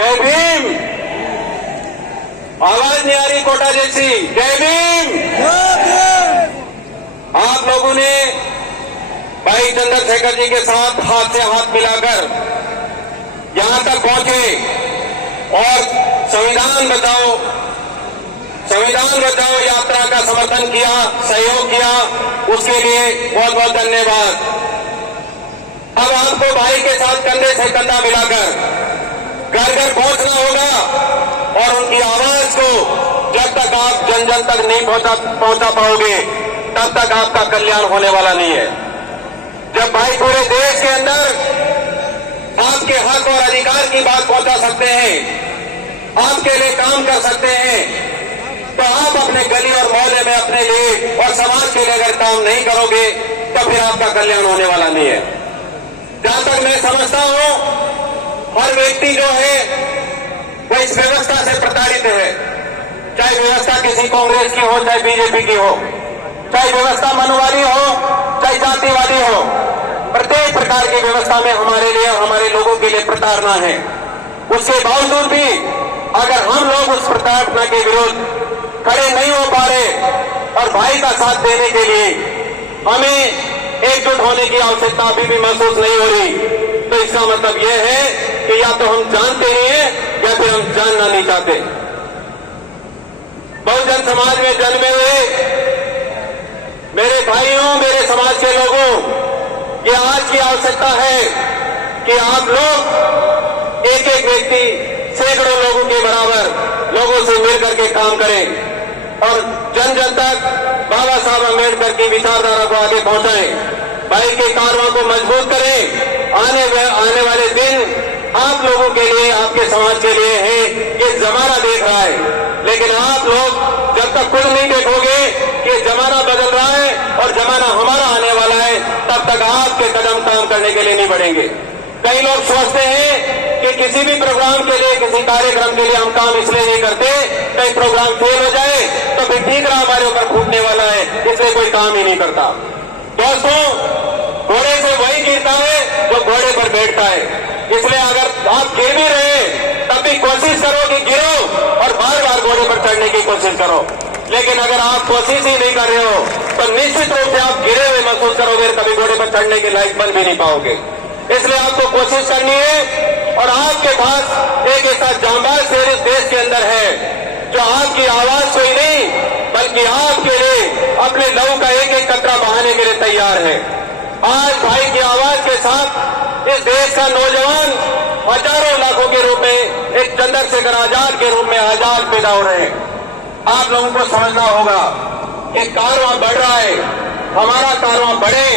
जय भीम। आवाज नहीं आ रही कोटा जैसी। जय भीम। आप लोगों ने भाई चंद्रशेखर जी के साथ हाथ से हाथ मिलाकर यहां तक पहुंचे और संविधान बचाओ यात्रा का समर्थन किया, सहयोग किया, उसके लिए बहुत बहुत धन्यवाद। अब आपको भाई के साथ कंधे से कंधा मिलाकर घर घर पहुंचना होगा और उनकी आवाज को जब तक आप जन जन तक नहीं पहुंचा पाओगे तब तक आपका कल्याण होने वाला नहीं है। जब भाई पूरे देश के अंदर आपके हक और अधिकार की बात पहुंचा सकते हैं, आपके लिए काम कर सकते हैं, तो आप अपने गली और मोहल्ले में अपने लिए और समाज के लिए अगर काम नहीं करोगे तो फिर आपका कल्याण होने वाला नहीं है। जहां तक मैं समझता हूं, हर व्यक्ति जो है वो इस व्यवस्था से प्रताड़ित है। चाहे व्यवस्था किसी कांग्रेस की हो, चाहे बीजेपी की हो, चाहे व्यवस्था मनुवादी हो, चाहे जातिवादी हो, प्रत्येक प्रकार की व्यवस्था में हमारे लिए और हमारे लोगों के लिए प्रताड़ना है। उसके बावजूद भी अगर हम लोग उस प्रताड़ना के विरुद्ध खड़े नहीं हो पा रहे और भाई का साथ देने के लिए हमें एकजुट होने की आवश्यकता अभी भी महसूस नहीं हो रही, तो इसका मतलब यह है कि या तो हम जानते नहीं है या फिर हम जानना नहीं चाहते। बहुजन समाज में जन्मे हुए मेरे भाइयों, मेरे समाज के लोगों, ये आज की आवश्यकता है कि आप लोग एक एक व्यक्ति सैकड़ों लोगों के बराबर लोगों से मिलकर के काम करें और जन जन तक बाबा साहब अम्बेडकर की विचारधारा को आगे पहुंचाएं, भाई के कारवां को मजबूत करें। आने वाले दिन आप लोगों के लिए, आपके समाज के लिए है। ये जमाना देख रहा है, लेकिन आप लोग जब तक खुद नहीं देखोगे कि जमाना बदल रहा है और जमाना हमारा आने वाला है, तब तक आपके कदम काम करने के लिए नहीं बढ़ेंगे। कई लोग सोचते हैं कि किसी भी प्रोग्राम के लिए, किसी कार्यक्रम के लिए हम काम इसलिए नहीं करते, कहीं प्रोग्राम फेल हो जाए तो फिर ठीक रहा हमारे ऊपर फूटने वाला है, इसलिए कोई काम ही नहीं करता। दोस्तों, घोड़े से वही गिरता है जो घोड़े पर बैठता है। इसलिए अगर आप गिर भी रहे तब भी कोशिश करो कि गिरो और बार बार घोड़े पर चढ़ने की कोशिश करो। लेकिन अगर आप कोशिश ही नहीं कर रहे हो तो निश्चित रूप से आप गिरे हुए महसूस करोगे, कभी घोड़े पर चढ़ने के लायक बन भी नहीं पाओगे। इसलिए आपको कोशिश करनी है और आपके पास एक ऐसा जांबाज शेर इस देश के अंदर है जो आपकी आवाज कोई नहीं बल्कि आपके लिए अपने लहू का एक एक कतरा बहाने के लिए तैयार है। आज भाई की आवाज के साथ इस देश का नौजवान हजारों लाखों के रूप में एक चंद्रशेखर आजाद के रूप में आजाद पैदा हो रहे हैं। आप लोगों को समझना होगा कि कारवां बढ़ रहा है, हमारा कारवां बढ़े,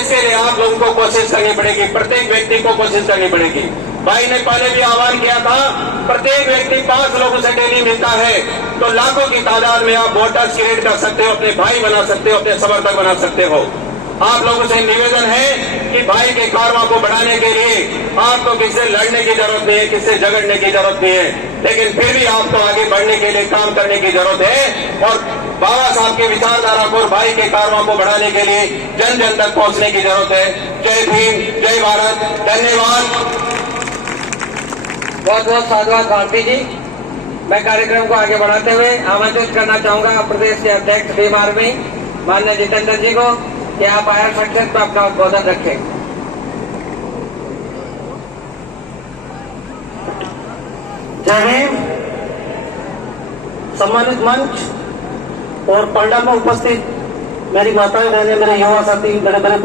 इसके लिए आप लोगों को कोशिश करनी पड़ेगी, प्रत्येक व्यक्ति को कोशिश करनी पड़ेगी। भाई ने पहले भी आह्वान किया था, प्रत्येक व्यक्ति 5 लोगों से डेली मिलता है तो लाखों की तादाद में आप वोटर्स क्रिएट कर सकते हो, अपने भाई बना सकते हो, अपने समर्थक बना सकते हो। आप लोगों से निवेदन है कि भाई के कारवां को बढ़ाने के लिए आपको किससे लड़ने की जरूरत नहीं है, किससे झगड़ने की जरूरत नहीं है, लेकिन फिर भी आपको आगे बढ़ने के लिए काम करने की जरूरत है और बाबा साहब की विचारधारा को और भाई के कारवां को बढ़ाने के लिए जन जन तक पहुंचने की जरूरत है। जय भीम, जय भारत, धन्यवाद। बहुत बहुत साधुवाद भारती जी। मैं कार्यक्रम को आगे बढ़ाते हुए आमंत्रित करना चाहूंगा प्रदेश के अध्यक्ष भीम आर्मी माननीय जितेंद्र जी को कि आप आयर सेक्शन पर अपना उद्बोधन रखें। जय भीम। सम्मानित मंच और पंडाल में उपस्थित मेरी माताएं, बहनें, मेरे युवा साथी, बड़े बड़े